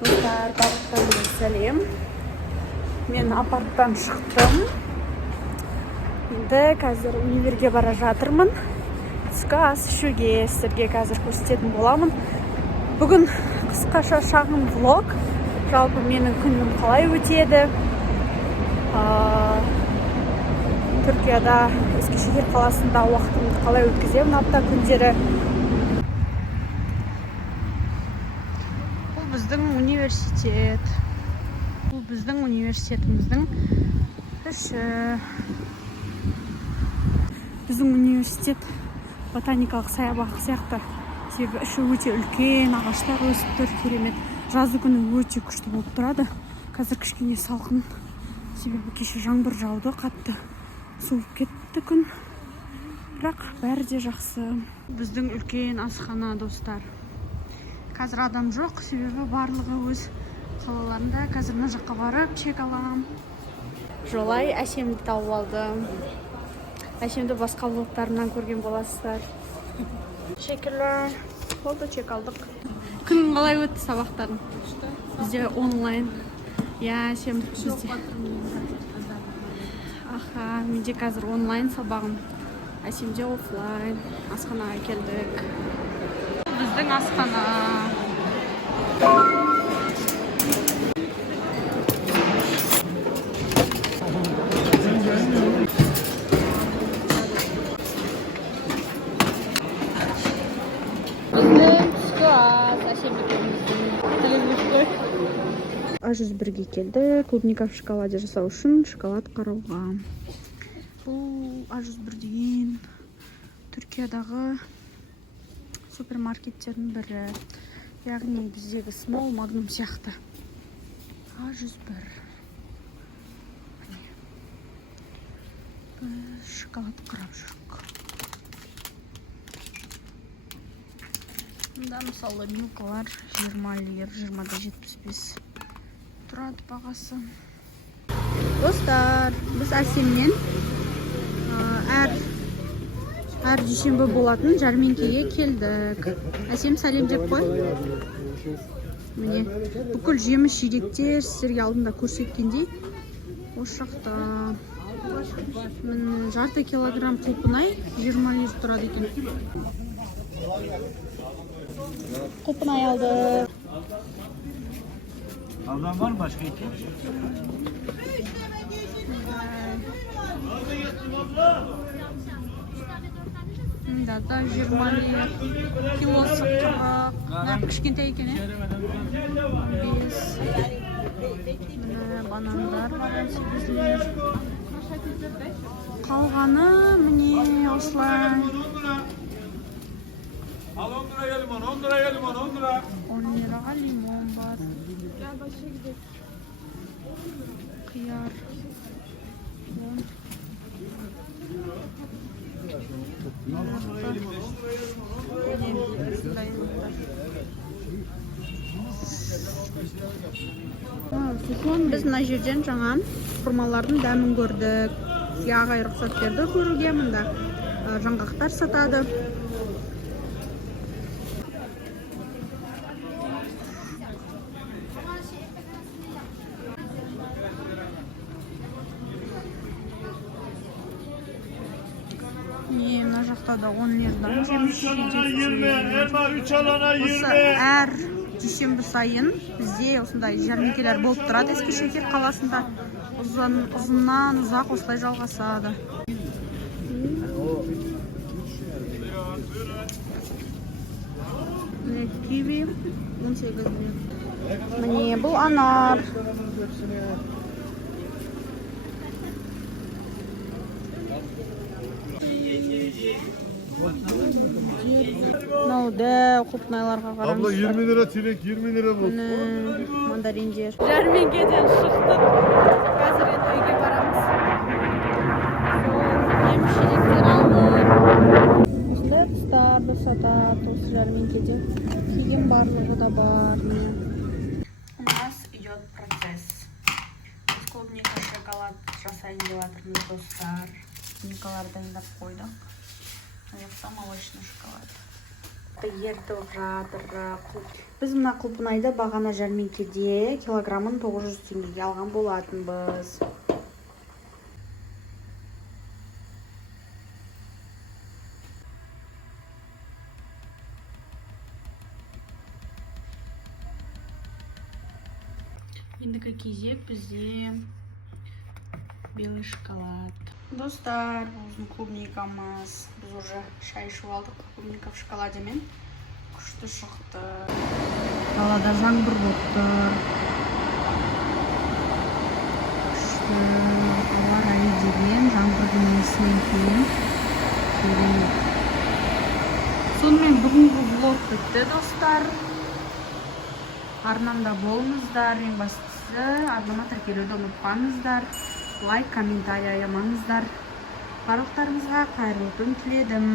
Достар, барлықтарыңызға сәлем. Мен апарттан шықтым. Енді қазір универге бара жатырмын. Түскі ас ішуге сіздерге қазір көрсететін боламын. Бүгін қысқаша шағын влог. Жалпы менің күнім қалай өтеді. Түркияда Eskişehir қаласында уақытымды қалай өткіземін апта күндері. Бұл біздің университет. Бұл біздің университетіміздің іші. Біздің университет ботаникалық саябақ сияқты. Себебі іші өте үлкен, ағаштар өсіп тұр, керемет. Жазы күні өте күшті болып тұрады. Қазір кішкене салқын. Себебі кеше жаңбыр жауды, қатты суып кетті күн. Бірақ бәрі де жақсы. Біздің үлкен асхана, достар. Қазір адам жоқ, себебі барлығы өз қалаларында. Қазір мына жаққа барып чек алам. Жолай Әсемді тауып алдым. Әсемді басқа влогтарымнан көрген боласыздар. Шекерлер. Болды, чек алдық. Күн қалай өтті сабақтарың? Бізде онлайн. Я Әсем бізде. Аха, менде қазір онлайн сабағым. Әсемде офлайн. Асханаға келдік. Біздің асхана. А101-ге келді. Клубника в шоколаде жасау үшін шоколад қарауға. Бұл А101 деген Түркиядағы супермаркеттердің бірі. Яғни біздегі small magnum сияқты. А101. Біз шоколад қарап жүрік. Мұнда мысалы милкалар 20 лир, 20-75 тұрады бағасы. Достар, біз Әсеммен әр дүйсенбі болатын жәрмеңкеге келдік. Әсем, сәлем деп қой. Міне, бүкіл жеміс жидектер сіздерге алдында көрсеткендей. Осы жақта жарты килограмм құлпынай 20 лир тұрады екен. Құлпынай алды. Ablam var mı başka için? Да, 20 лир. Килосы 40. Кішкентай екен, Без. Банандар бар, 8 лир. Қалғаны міне осылай. 10 liraya limon, 10 lira. 10 liraға лимон бар. Қияр. Біз мына жерден жаңа құрмалардың дәмін көрдік. Ағай рұқсат берді көруге. Мұнда жаңғақтар сатады. Мына жақта да 10 лирдан жеміс жидектер. Әр дүйсенбі сайын бізде осындай жәрмеңкелер болып тұрады. Eskişehir қаласында ұзыннан ұзақ осылай жалғасады. Киви 18 лир. Міне бұл анар. Мынау дәу құлпынайларға қараңыздар. Abla 20 lira çilek, 20 lira bu. Мандариндер. Жәрмеңкеден шықтық. Қазір енді үйге барамыз. Жеміс жидектер алдық. Осындай құстарды сатады осы жәрмеңкеде. Киген барлығы да бар. У нас идет процесс. Клубника шоколад жасайын деп жатырмыз, достар. Клубникаларды дайындап қойдық. Молочный шоколад. қатты ертіп жатыр. Біз мына құлпынайды бағана жәрмеңкеде килограммын 900 теңгеге алған болатынбыз. Ендігі кезек бізде белый шоколад. Достар, біздің клубникамыз. Біз уже шай ішіп алдық клубника в шоколадемен. Күшті шықты. Далада жаңбыр болып тұр. Күшті ауа райы деген жаңбырдың несінен кейін. Сонымен бүгінгі влог бітті, достар. Арнамда болыңыздар, ең бастысы арнама тіркелуді ұмытпаңыздар. Лайк, комментарий аямаңыздар. Барлықтарыңызға қайырлы күн тіледім.